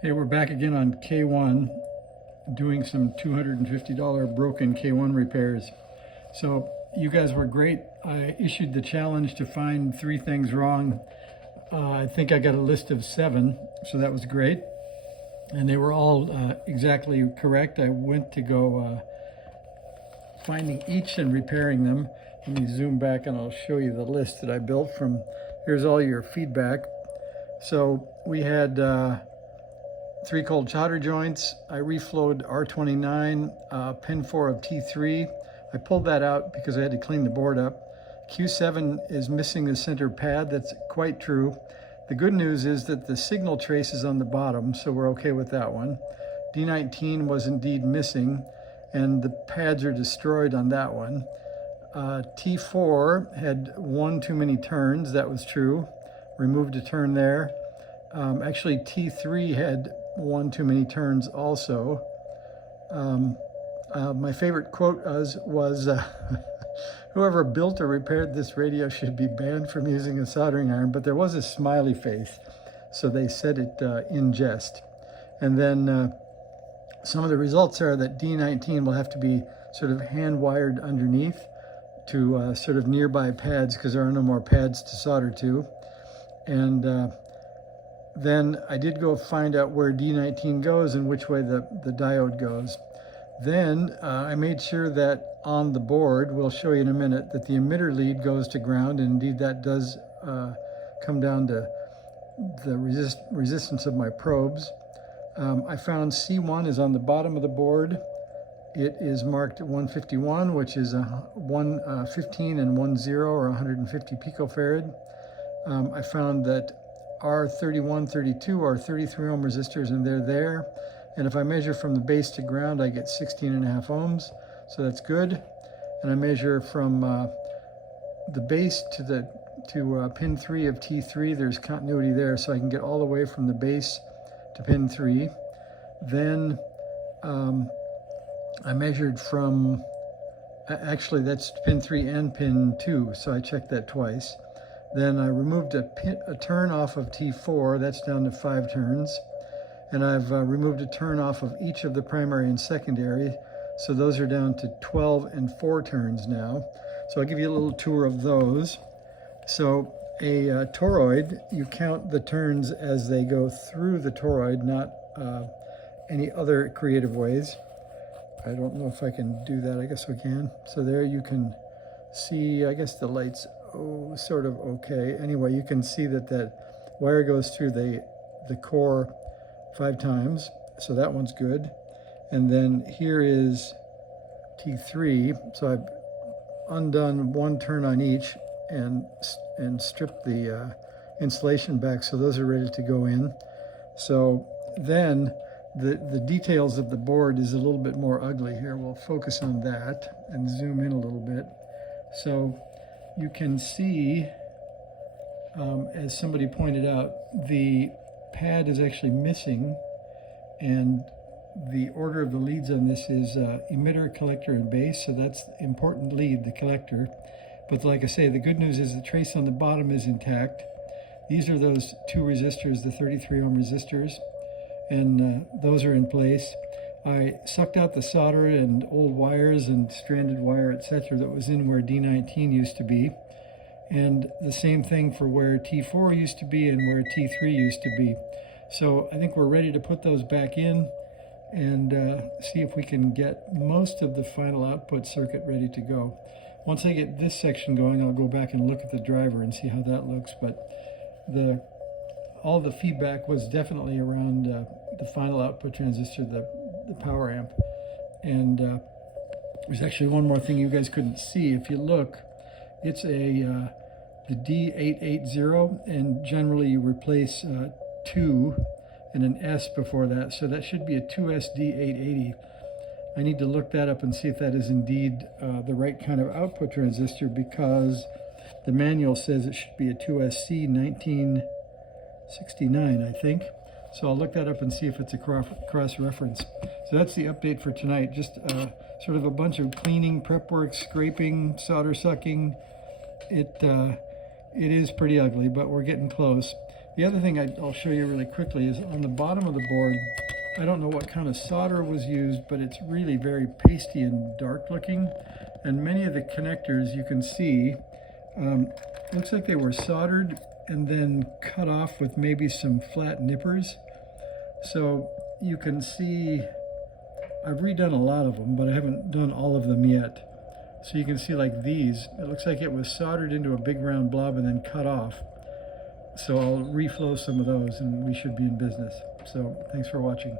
Hey, we're back again on K1 doing some $250 broken K1 repairs. So you guys were great. I issued the challenge to find 3 things wrong. I think I got a list of 7, so that was great. And they were all exactly correct. I went to go finding each and repairing them. Let me zoom back and I'll show you the list that I built from. Here's all your feedback. So we had 3 cold solder joints. I reflowed R29, pin 4 of T3. I pulled that out because I had to clean the board up. Q7 is missing the center pad. That's quite true. The good news is that the signal trace is on the bottom, so we're okay with that one. D19 was indeed missing, and the pads are destroyed on that one. T4 had 1 too many turns. That was true. Removed a turn there. Actually, T3 had 1 too many turns also. My favorite quote was whoever built or repaired this radio should be banned from using a soldering iron, but there was a smiley face, so they said it in jest. And then some of the results are that D19 will have to be sort of hand wired underneath to sort of nearby pads because there are no more pads to solder to. And then I did go find out where D19 goes and which way the diode goes. Then I made sure that on the board, we'll show you in a minute, that the emitter lead goes to ground, and indeed that does come down to the resistance of my probes. I found C1 is on the bottom of the board. It is marked 151, which is a 115 and 10 or 150 picofarad. I found that R31, 32 are 33 ohm resistors, and they're there. And if I measure from the base to ground, I get 16.5 ohms, so that's good. And I measure from the base to pin 3 of T3, there's continuity there, so I can get all the way from the base to pin 3. Then I measured from, actually that's pin 3 and pin 2, so I checked that twice. Then I removed a turn off of T4, that's down to 5 turns. And I've removed a turn off of each of the primary and secondary, so those are down to 12 and 4 turns now. So I'll give you a little tour of those. So a toroid, you count the turns as they go through the toroid, not any other creative ways. I don't know if I can do that. I guess we can. So there you can see, I guess the light's sort of okay. Anyway, you can see that that wire goes through the core 5 times, so that one's good. And then here is T3, so I've undone 1 turn on each and stripped the insulation back, so those are ready to go in. So then the details of the board is a little bit more ugly here. We'll focus on that and zoom in a little bit. So you can see, as somebody pointed out, the pad is actually missing, and the order of the leads on this is emitter, collector, and base, so that's the important lead, the collector. But like I say, the good news is the trace on the bottom is intact. These are those 2 resistors, the 33 ohm resistors, and those are in place. I sucked out the solder and old wires and stranded wire, etc., that was in where D19 used to be. And the same thing for where T4 used to be and where T3 used to be. So I think we're ready to put those back in and see if we can get most of the final output circuit ready to go. Once I get this section going, I'll go back and look at the driver and see how that looks. But all the feedback was definitely around the final output transistor, the power amp. And there's actually one more thing you guys couldn't see. If you look, it's the D880, and generally you replace 2 and an S before that, so that should be a 2SD880. I need to look that up and see if that is indeed the right kind of output transistor, because the manual says it should be a 2SC1969, I think. So I'll look that up and see if it's a cross-reference. So that's the update for tonight. Just sort of a bunch of cleaning, prep work, scraping, solder sucking. It is pretty ugly, but we're getting close. The other thing I'll show you really quickly is on the bottom of the board. I don't know what kind of solder was used, but it's really very pasty and dark looking. And many of the connectors you can see, looks like they were soldered and then cut off with maybe some flat nippers. So you can see, I've redone a lot of them, but I haven't done all of them yet. So you can see like these, it looks like it was soldered into a big round blob and then cut off. So I'll reflow some of those and we should be in business. So thanks for watching.